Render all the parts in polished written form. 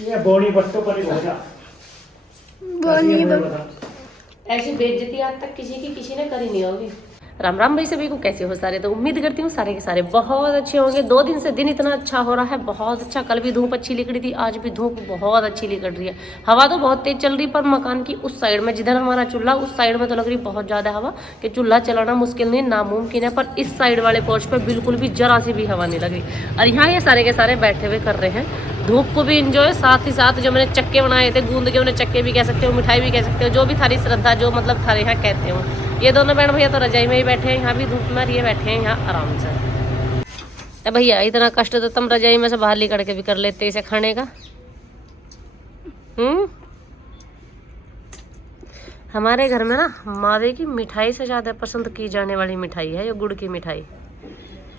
ये बोनी बट्टो पर ही हो जा। ऐसी बेइज्जती आज तक किसी की किसी ने करी नहीं होगी। राम राम भाई सभी को, कैसे हो सारे। तो उम्मीद करती हूँ सारे के सारे बहुत अच्छे होंगे। 2 दिन से दिन इतना अच्छा हो रहा है, बहुत अच्छा। कल भी धूप अच्छी निकली थी, आज भी धूप बहुत अच्छी निकल रही है। हवा तो बहुत तेज चल रही, पर मकान की उस साइड में जिधर हमारा चूल्हा, उस साइड में तो लग रही बहुत ज्यादा हवा कि चूल्हा चलाना मुश्किल नहीं, नामुमकिन है। पर इस साइड वाले पोर्च पे बिल्कुल भी जरा सी भी हवा नहीं लग रही। और यहाँ ये सारे के सारे बैठे हुए कर रहे हैं धूप को भी इंजॉय, साथ ही साथ जो मैंने चक्के बनाए थे, गूंद के, उन्हें चक्के भी कह सकते हो, मिठाई भी कह सकते हो, जो भी थारी श्रद्धा, जो मतलब थारे यहाँ कहते हो। ये दोनों बहन भैया तो रजाई में ही बैठे हैं, यहाँ भी धूप में ये बैठे हैं यहाँ आराम से। अरे भैया इतना कष्ट तो तुम रजाई में से बाहर निकल के भी कर लेते इसे खाने का। हमारे घर में ना मावे की मिठाई से ज्यादा पसंद की जाने वाली मिठाई है ये गुड़ की मिठाई।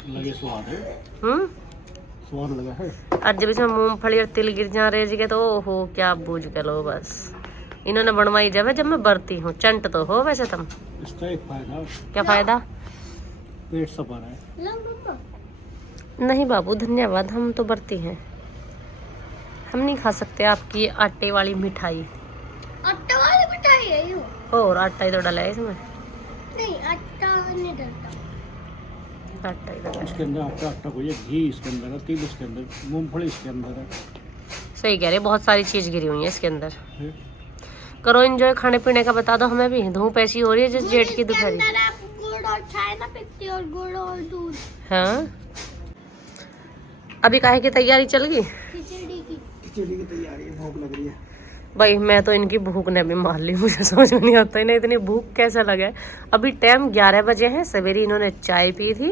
लगे स्वाद है। स्वाद लगा है। और जब इसमें मूंगफली और तिल गिर जा रहे जी तो ओहो क्या बूझ के लो बस। इन्होंने बनवाई जब मैं बरती हूँ। चंट तो हो वैसे तुम। इसका एक फायदा। क्या फायदा? पेट सफा है। नहीं बाबू धन्यवाद, हम तो बरती हैं, हम नहीं खा सकते आपकी ये आटे वाली मिठाई। आटा वाली मिठाई है ये। और आटा ही तो डाला है इसमें। नहीं आटा नहीं डलता। आटा ही डाला है। इसके अंदर आटा कोई है, घी इसके अंदर है, तिल इसके अंदर, मूंगफली इसके अंदर है। सही कह रहे, बहुत सारी चीज गिरी हुई है इसके अंदर। करो एंजॉय, खाने पीने का बता दो हमें भी। धूप ऐसी हो रही है जिस जेठ की दोपहर। गुड़ और चाय ना पीती और गुड़ और दूध। हाँ अभी काहे की तैयारी चल गई? खिचड़ी की तैयारी है, भूख लग रही है भाई। मैं तो इनकी भूख ने भी मार ली, मुझे समझ में नहीं आता इन्हें इतनी भूख कैसा लगा है। अभी टाइम 11 बजे है, सवेरे इन्होंने चाय पी थी।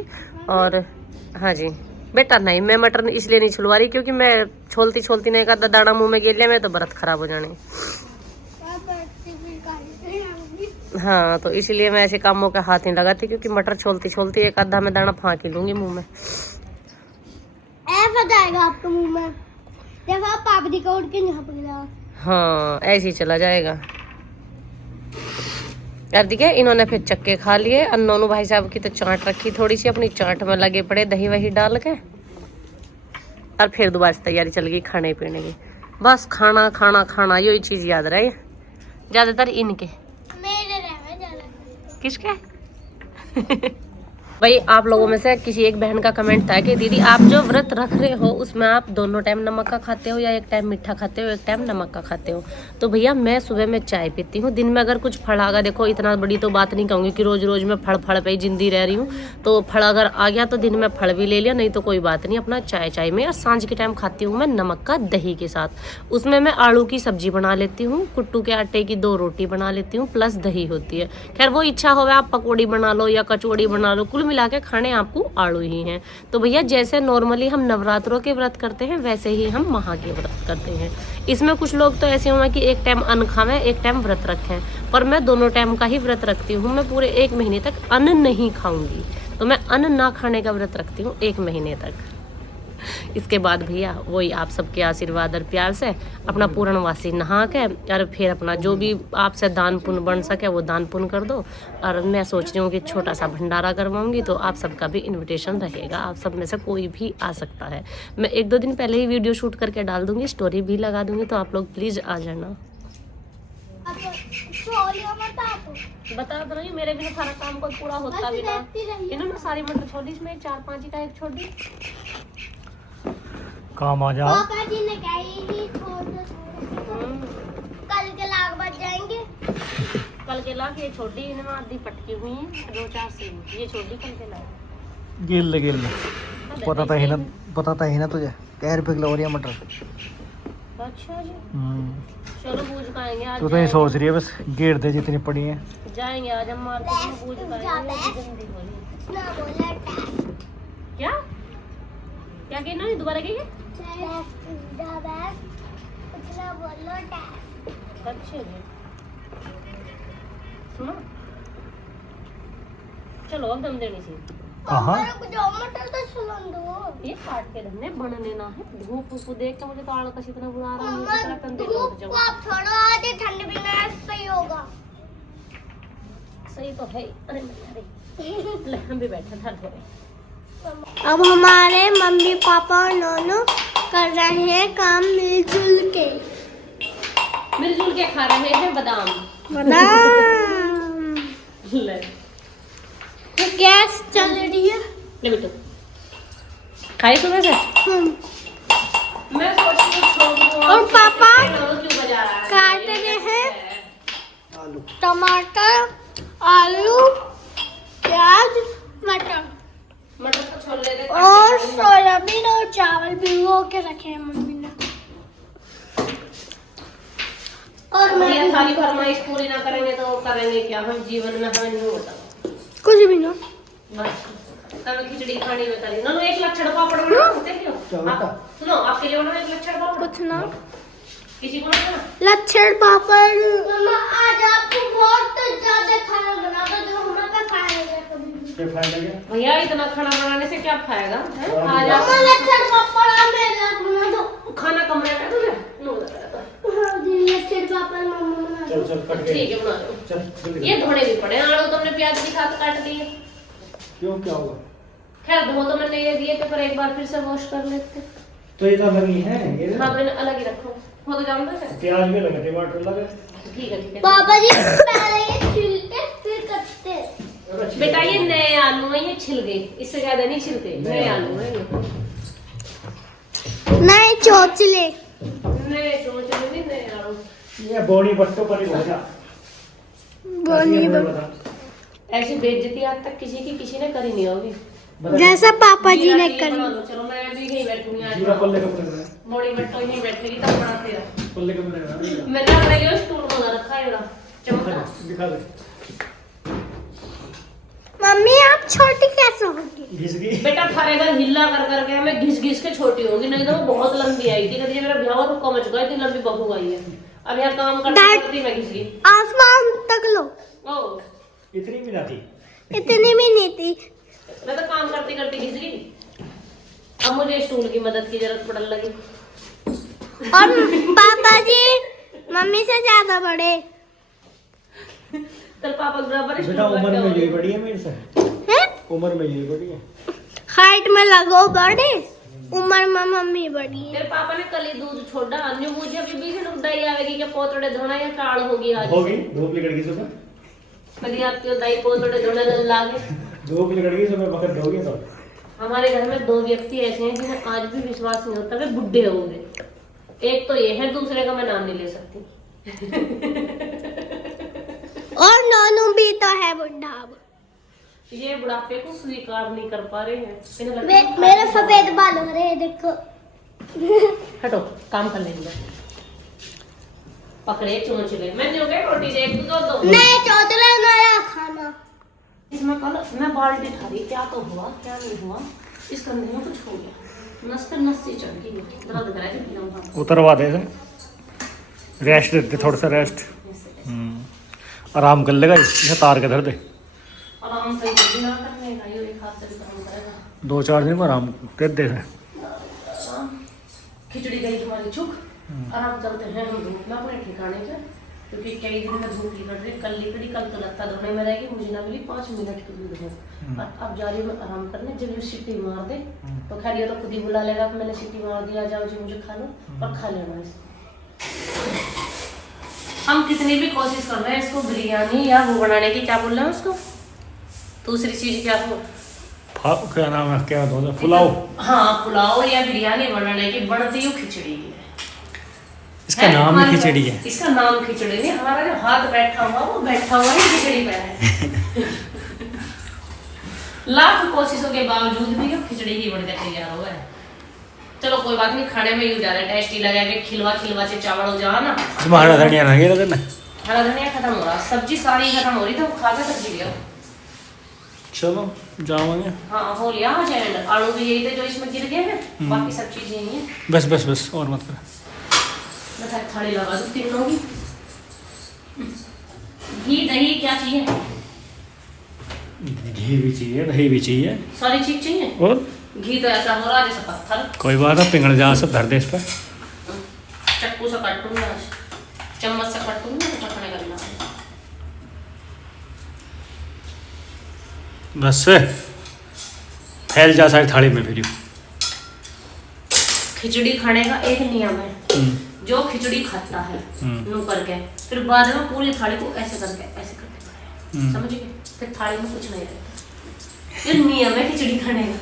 और हाँ जी बेटा, नहीं मैं मटर इसलिए नहीं छुलवा रही क्योंकि मैं छोलती छोलती नहीं का दाना मुंह में गिर लिया मैं तो व्रत खराब हो जाने। हाँ तो इसलिए मैं ऐसे कामों के हाथ नहीं लगाती, क्योंकि मटर छोलती छोलती एक आधा में दाना फाँक ही लूंगी मुंह में। ऐसा जाएगा आपके मुंह में जब आप पापड़ी का उड़ के यहाँ पर। हाँ ऐसे ही चला जाएगा। यार देखिए इन्होंने फिर चक्के खा लिए। अन्नोनू भाई साहब की तो चाट रखी, थोड़ी सी अपनी चाट में लगे पड़े दही वही डाल के। और फिर दोबारा से तैयारी चल गई खाने पीने की। बस खाना खाना खाना यही चीज याद रहे ज्यादातर इनके। मेरे रहे ज्यादा। किसके? भाई आप लोगों में से किसी एक बहन का कमेंट था कि दीदी आप जो व्रत रख रहे हो उसमें आप दोनों टाइम नमक का खाते हो या एक टाइम मीठा खाते हो, एक टाइम नमक का खाते हो? तो भैया मैं सुबह में चाय पीती हूँ, दिन में अगर कुछ फल आगा, देखो इतना बड़ी तो बात नहीं कहूँगी कि रोज रोज मैं फल पे ही जिंदी रह रही हूँ, तो फल अगर आ गया तो दिन में फल भी ले लिया, नहीं तो कोई बात नहीं अपना चाय में। और सांझ के टाइम खाती हूँ मैं नमक का दही के साथ। उसमें मैं आलू की सब्जी बना लेती हूँ, कुट्टू के आटे की 2 रोटी बना लेती हूँ, प्लस दही होती है। खैर वो इच्छा हो आप पकौड़ी बना लो या कचौड़ी बना लो, कुल मिला के खाने आपको आलू ही हैं। तो भैया जैसे नॉर्मली हम नवरात्रों के व्रत करते हैं वैसे ही हम महा के व्रत करते हैं। इसमें कुछ लोग तो ऐसे होंगे कि एक टाइम अन्न खावें एक टाइम व्रत रखें, पर मैं दोनों टाइम का ही व्रत रखती हूँ। मैं पूरे 1 महीने तक अन्न नहीं खाऊंगी, तो मैं अन्न ना खाने का व्रत रखती हूँ 1 महीने तक। इसके बाद भैया वही आप सबके आशीर्वाद और प्यार से अपना पूर्णवासी नहा के और फिर अपना जो भी आपसे दान पुण्य बन सके वो दान पुण्य कर दो। और मैं सोच रही हूँ कि छोटा सा भंडारा करवाऊंगी, तो आप सबका भी इनविटेशन रहेगा, आप सब में से कोई भी आ सकता है। मैं 1-2 दिन पहले ही वीडियो शूट करके डाल दूंगी, स्टोरी भी लगा दूंगी, तो आप लोग प्लीज आ जाना। बता तो रही मेरे बिना सारा काम कोई पूरा होता भी ना। इन्होंने सारी मटर छोड़ दी, इसमें 4-5 का एक छोड़ दी। काम आ जा। पापा जी ने कही छोड़ दो, कल के लाग बच जाएंगे। कल के लाग ये छोड़ दी, इनमें आधी पटकी हुई है, 2-4 से ये छोड़ दी कल के लाग। गिल पता था ही ना तुझे क्या रुपए किलो हो रही है मटर। अच्छा जी चलो बूझ खाएंगे आज। तू तो ये सोच रही है बस गेड़ दे जितनी पड़ी है। जाएंगे आज हम मार्केट में, बूझ खाएंगे। क्या क्या कहना है दोबारा कहिए। अच्छा जी सुनो चलो अब दम देनी चाहिए। ये काट के धरने बनने ना है। धूप को देख के मुझे तो आलस इतना बुला रहा है, ठंड भी ना सही होगा। सही तो है। अरे हम भी बैठे थर थोड़े। अब हमारे मम्मी पापा और नोनू कर रहे हैं काम मिलजुल के। मिलजुल के खा रहे हैं बादाम। बादाम। ले तो गैस चल रही है। ले बेटो, खाई सुबह से। मैं सोच रही हूँ छोड़ दूँ। और पापा क्यों बजा रहा है? काट रहे हैं आलू। टमाटर, आलू, प्याज, मटर मटर को छोड़ ले दे। और सोयाबीन और चावल भिगो के रखे हैं मम्मी ने। और मैं ये थाली फरमाइश पूरी ना करेंगे तो करेंगे क्या हम जीवन में, हमें नहीं होता कुछ भी ना। बस तब खिचड़ी खानी में करी ना। एक लच्छड़ पापड़ बना सकते क्यों? आप सुनो, आपके लिए बनाओ एक लच्छड़ पापड़। कुछ ना, किसी को नहीं खाना? लच्छड़ पापड़। मम्मा आज आपको बहुत ज्यादा खाना बना दो जो हम पे खाएंगे कभी भी। क्या फायदा क्या? भैया इतना खाना बनाने से क्या फायदा है? आज मम्मा आप लच्छड़ पापड़ आप मेरे साथ बना दो। खाना कमरे में तुझे नो बताता। हाँ जी, लच्छड़ पापड़ मम्मा बना दो। चल कट गए। ठीक है बना दो। चल ये धोने भी पड़े। आलू तुमने प्याज के साथ काट दिए। क्यों, क्या हुआ? खैर धो तो मैंने ये दिए थे, पर एक बार फिर से वॉश कर लेते। तो इतना लगी है ये। हाँ मैंने अलग ही रखो। वो तो जानते थे। प्याज भी लगे, टमाटर लगे। ठीक है ठीक है। पापा जी पहले ये छीलते फिर कटते। बेटा ये नए आलू हैं, ये छिल गए, इससे ज्यादा नहीं छिलते। नए आलू हैं ये। नहीं चोचले। नए सोच रहे नहीं नए आलू। ये बोनी बट्टों पर ही भजा। बोनी ऐसी बेइज्जती आज तक किसी ने करी नहीं होगी जैसा पापा जी ने जीरा करी। बना लो, चलो मैं भी यहीं बैठूंगी आज। जीरा पल्ले का बनेगा। मोड़ी बट्टो यहीं बैठेगी तब बनाते हैं। पल्ले का बनेगा। मैं क्या बनाई स्टूल बना रखा है बड़ा चमकना। दिखा दे। मम्मी आप छोटी कैसे होगी? घिस गई। बेटा थारे घर हिला कर करके मैं घिस घिस के छोटी होगी, नहीं तो वो बहुत लंबी आई थी। कभी मेरा ब्याह रुका मच गया, इतनी लंबी बहू आई है। अब यहाँ काम करती मैं घिस गई। आसमान तक लो। ओ इतनी भी ना थी। इतनी भी नहीं थी। मैं तो काम करते करते घिस गई। अब मुझे स्टूल की मदद की जरूरत पड़ने लगी। और पापा जी मम्मी से ज्यादा बड़े। तो पापा बराबर बेटा उम्र में यही बड़ी है मेरे से। हैं? उम्र में यही बड़ी है। हाइट में लगो बड़े, उम्र में मम्मी बड़ी है। मेरे पापा ने कल ही दूध छोड़ा। अन्य मुझे अभी भी से दही आवेगी कि पोतड़े धोना या काल होगी आज। होगी धूप निकल गई सुबह। कभी आती हो दही पोतड़े धोने लागे। धूप निकल गई सुबह बकत धोगी तो। हमारे घर में दो व्यक्ति ऐसे हैं जिन्हें आज भी विश्वास नहीं होता वे बुढ़े हो गए। एक तो ये है, दूसरे का मैं नाम नहीं ले सकती। और नॉनू भी तो है बुढ़ा अब। ये बुढ़ापे को स्वीकार नहीं कर पा रहे हैं। इन्हें लगता है मेरे सफेद बाल हो रहे हैं देखो। हटो काम कर लेंगे। पकड़े चोंच ले। मैंने हो गया रोटी से एक दो नहीं चौचला नया खाना। इसमें कल मैं बाल्टी खा रही, क्या तो हुआ क्या नहीं हुआ, इस कंधे में कुछ हो गया। नस पे नस से चढ़ गई, दर्द करा है। उतरवा दे, रेस्ट दे, थोड़ा सा रेस्ट। आराम कर लेगा, इसे तार के धर दे। आराम से ही ना करने का, ये एक हाथ से भी काम करेगा। 2-4 दिन में आराम कर दे। खिचड़ी गई हमारी चुक। आराम करते हैं हम धूप में अपने ठिकाने पे, क्योंकि कई दिन में धूप निकल रही। कल निकली, कल तो लगता धोने में रहेगी। मुझे ना मिली 5 मिनट की दूध है। और अब जा रही हूँ मैं आराम करने। जब ये सीटी मार दे तो खैर ये तो खुद ही बुला लेगा कि मैंने सीटी मार दिया, जाओ जी मुझे खा लो और खा लेना। इसे हम कितनी भी कोशिश कर रहे हैं इसको बिरयानी या वो बनाने की, क्या बोल रहे हैं उसको, दूसरी चीज क्या हो, क्या नाम है, क्या बोलते हैं, पुलाव। हाँ पुलाव या बिरयानी बनाने की, बनती हूँ खिचड़ी है। इसका नाम ही खिचड़ी है। इसका नाम खिचड़ी नहीं, हमारा जो हाथ बैठा हुआ वो बैठा हुआ ही खिचड़ी पे है। लाख कोशिशों के बावजूद भी खिचड़ी ही बन के तैयार हुआ है। चलो कोई बात नहीं, खाने में यूं ज्यादा टेस्टी लगेगा। खिलवा खिलवा से चावल हो जाओ ना। हरा धनिया ना गिरा करना। हरा धनिया खत्म हो रहा, सब्जी सारी खत्म हो रही, तो खा के सब्जी लिया। चलो जाओगे। हाँ हो लिया। आज आलू भी यही थे जो इसमें गिर गए हैं, बाकी सब चीजें यही है। बस बस बस और मत कर। मैं थाली लगा दूँ तीनों की। घी दही क्या चाहिए? घी भी चाहिए, दही भी चाहिए, सारी चीज चाहिए। और घी तो ऐसा हो रहा है जैसे पत्थर। कोई बात है, पिघल जा सब धर दे इस पर। चक्कू से काटूंगा आज, चम्मच से काटूंगा तो पकड़ने करना। बस फैल जा सारी थाली में फिर। खिचड़ी खाने का एक नियम है, जो खिचड़ी खाता है नू करके फिर बाद में पूरी थाली को ऐसे करके खाए, समझ गए? फिर थाली में कुछ नहीं रहता, ये नियम है खिचड़ी खाने का।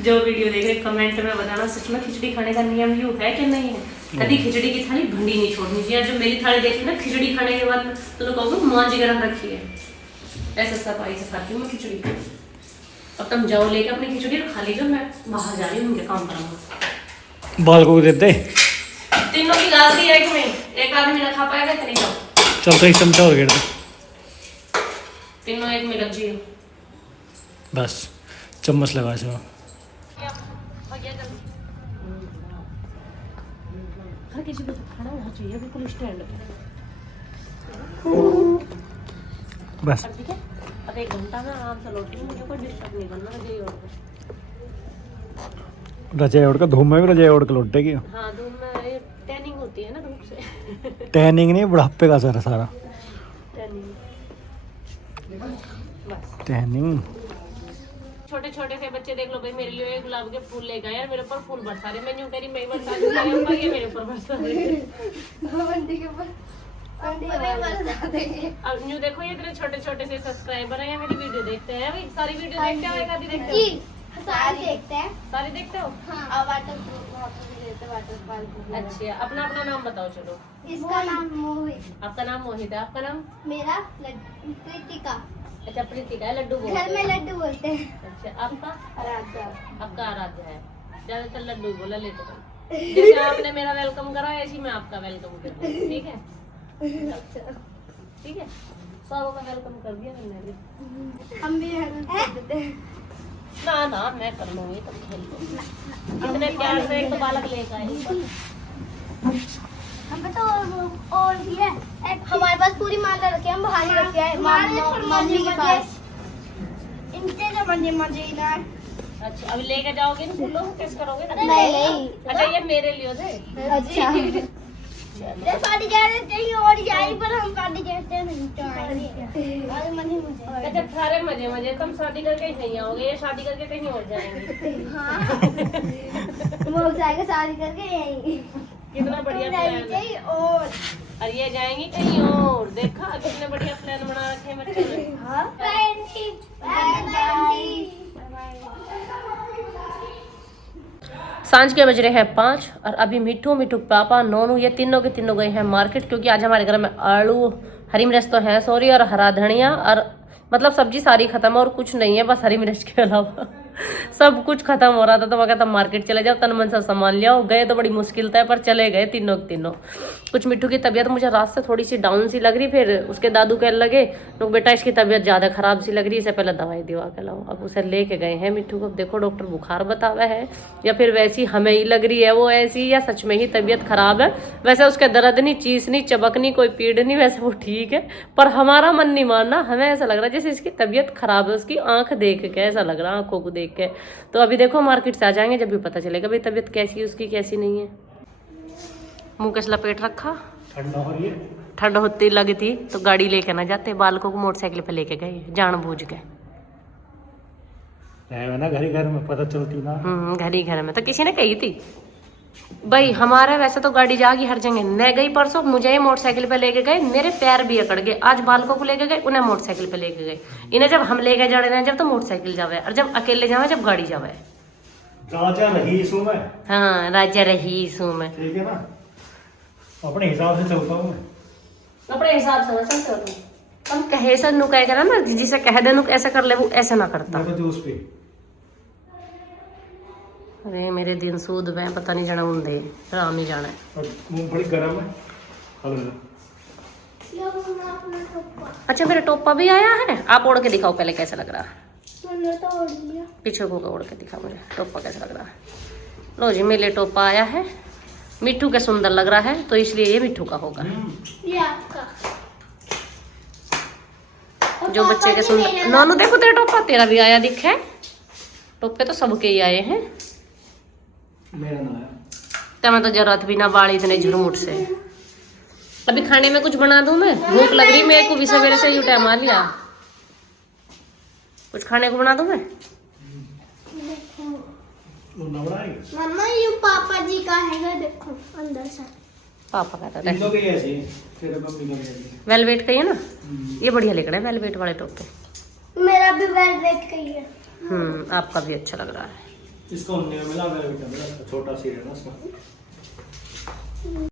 जो वीडियो देख रहे कमेंट में बताना सच में खिचड़ी खाने का नियम यूं है कि नहीं है। यदि खिचड़ी की थाली भंडी नहीं छोड़नी चाहिए। जो मेरी थाली देखी ना खिचड़ी खाने के बाद तो लोग कहोगे मां जी रख रखी है, ऐसे सफाई से खाती हूँ मैं खिचड़ी। अब तुम जाओ लेके अपनी खिचड़ी और खा लीजिए, मैं बाहर जा रही हूँ उनके काम करूँगा। बाल को देते तीनों की गलती है कि मैं एक आदमी ना खा पाएगा इतनी जाओ। चल तो एक चमचा और गिर दे, तीनों एक में लग जाइए बस चम्मच लगा इसमें। हर किसी को खाना होना चाहिए बिल्कुल स्टैंड पे। बस ठीक है, अब 1 घंटा में आराम से लौटी, मुझे कोई डिस्टर्ब नहीं करना। रजाई ओढ़ के, रजाई ओढ़ के धूप में भी रजाई ओढ़ के लौटेगी। हाँ धूप में टैनिंग होती है ना धूप से। टैनिंग नहीं, बुढ़ापे का असर है सारा। टैनिंग बस। टैनिंग छोटे छोटे से बच्चे देख लो भाई, मेरे लिए एक गुलाब के फूल लेकर आए, मेरे ऊपर फूल बरसा रहे। मैं यूं कह रही मैं बरसा दूं, ये मेरे ऊपर बरसा रहे। अब यूं देखो, ये इतने छोटे छोटे से सब्सक्राइबर हैं, मेरी वीडियो देखते हैं भाई। सारी वीडियो देखते हो एक आधी देखते हो? सारे देखते हैं। सारी देखते हो? हाँ, और वाटर पार्क। अच्छा, अपना अपना नाम बताओ चलो। इसका नाम मोहित। आपका नाम मोहित है, आपका नाम? मेरा प्रीतिका। अच्छा प्रीतिका है, लड्डू बोलते घर हैं। में लड्डू बोलते हैं। अच्छा आपका? आराध्या। आपका आराध्या है, ज्यादातर लड्डू बोला लेते हो। जैसे आपने मेरा वेलकम करा ऐसे मैं आपका वेलकम करूँ, ठीक है? ठीक है, सबों का वेलकम कर दिया मैंने भी। हम भी वेलकम देते हैं। ना ना मैं कर लूंगी, तुम खेल लो। इतने प्यार से एक तो बालक लेकर आई। हम तो और भी है। एक हमारे पास पूरी माला रखी है, हम बाहर रखे हैं मम्मी के पास। इनसे जो मजे ना। अच्छा अभी लेके जाओगे ना फूलों को, कैसे करोगे ना? नहीं। अच्छा ये मेरे लिए थे। अच्छा पार्टी जाने चाहिए और जाए, पर हम पार्टी जाते नहीं चाहिए। और मजे अच्छा सारे मजे मजे, तुम शादी करके ही नहीं आओगे, ये शादी करके कहीं और जाएंगे। हाँ वो जाएगा शादी करके यहीं। कितना बढ़िया प्लान है। और ये जाएंगी कहीं और, देखा कितने बढ़िया प्लान बना रखे हैं बच्चों ने। सांझ के बज रहे हैं 5 और अभी मिठू मिठू पापा नोनू ये तीनों के तीनों गए हैं मार्केट, क्योंकि आज हमारे घर में आलू हरी मिर्च तो है सॉरी, और हरा धनिया, और मतलब सब्जी सारी खत्म है और कुछ नहीं है, बस हरी मिर्च के अलावा सब कुछ खत्म हो रहा था। तो मैं कहता मार्केट चले जाओ, तन मन से सामान ले आओ। गए तो बड़ी मुश्किल था पर चले गए तीनों के तीनों। कुछ मिट्टू की तबीयत मुझे रात से थोड़ी सी डाउन सी लग रही, फिर उसके दादू कहने लगे लोग बेटा इसकी तबीयत ज़्यादा खराब सी लग रही है, इससे पहले दवाई दिवा के लाओ। अब उसे लेके गए हैं मिट्टू को। अब देखो डॉक्टर बुखार बतावा है या फिर वैसी हमें ही लग रही है वो ऐसी, या सच में ही तबीयत खराब है। वैसे उसके दर्द नहीं, चीस नहीं, चबक नहीं, कोई पीड़ नहीं, वैसे वो ठीक है। पर हमारा मन नहीं मानना, हमें ऐसा लग रहा है जैसे इसकी तबीयत खराब है, उसकी आंख देख के ऐसा लग रहा है, आंखों को देख के। तो अभी देखो मार्केट से आ जाएंगे जब भी पता चलेगा भाई तबीयत कैसी है उसकी कैसी नहीं है। मुंह कैसे लपेट रखा, ठंडा हो रही है। ठंड होती लगी थी तो गाड़ी लेके ना जाते, बालकों को मोटरसाइकिल पे लेके गए जानबूझ के। ना घर ही घर में पता चलती ना। घर ही घर में तो किसी ने कही थी भाई हमारा, वैसे तो गाड़ी जागी हर जगह। मैं गई परसों, मुझे ही मोटरसाइकिल पे लेके गए, मेरे पैर भी अकड़ गए। आज बालकों को लेके गए, उन्हें मोटरसाइकिल पे लेके गए। इन्हें जब हम लेके जा रहे हैं जब तो मोटरसाइकिल जावे, और जब अकेले जावे जब गाड़ी जावे। राजा रहीसू में। हाँ राजा रहीसू में, ठीक है ना, अपने हिसाब से चलता हूँ मैं। अपने हिसाब से वैसा चलो। तुम कहे से नु कह कर ना, जिसे कह दे नु ऐसा कर ले, वो ऐसा ना करता। अरे मेरे दिन सूद में पता नहीं जाना उन दे राम ही जाना है। मूंगफली गरम है। अच्छा मेरा टोपा भी आया है, आप ओढ़ के दिखाओ पहले कैसा लग रहा है। मैंने तो ओढ़ लिया। पीछे को ओढ़ के दिखा मुझे टोपा कैसा लग रहा है। लो जी मेरे टोपा आया है, मिट्टू का सुंदर लग रहा है तो इसलिए ये मिट्टू का होगा। ये आपका जो बच्चे के सुंदर। नोनू देखो तेरा टोपा, तेरा भी आया दिखे। टोपे तो सबके ही आए हैं, मेरा ना आया। तमें तो जरूरत भी ना बाल इतने झुरमुट से। अभी खाने में कुछ बना दूं मैं, भूख लग रही मेरे को भी, सवेरे से ही उठा मार लिया। कुछ खाने को बना दूं मैं? मुन्ना बनाएगी मम्मा ये पापा जी का है, देखो अंदर से। पापा का था इन लोग के ऐसे तेरे मम्मी का भी वेलवेट का ही है ना, ये बढ़िया लग रहा है वेलवेट वाले टॉप पे। मेरा भी वेलवेट का ही है। आपका भी अच्छा लग रहा है। इसको हमने मिला वेलवेट का, छोटा सी है ना उसमें।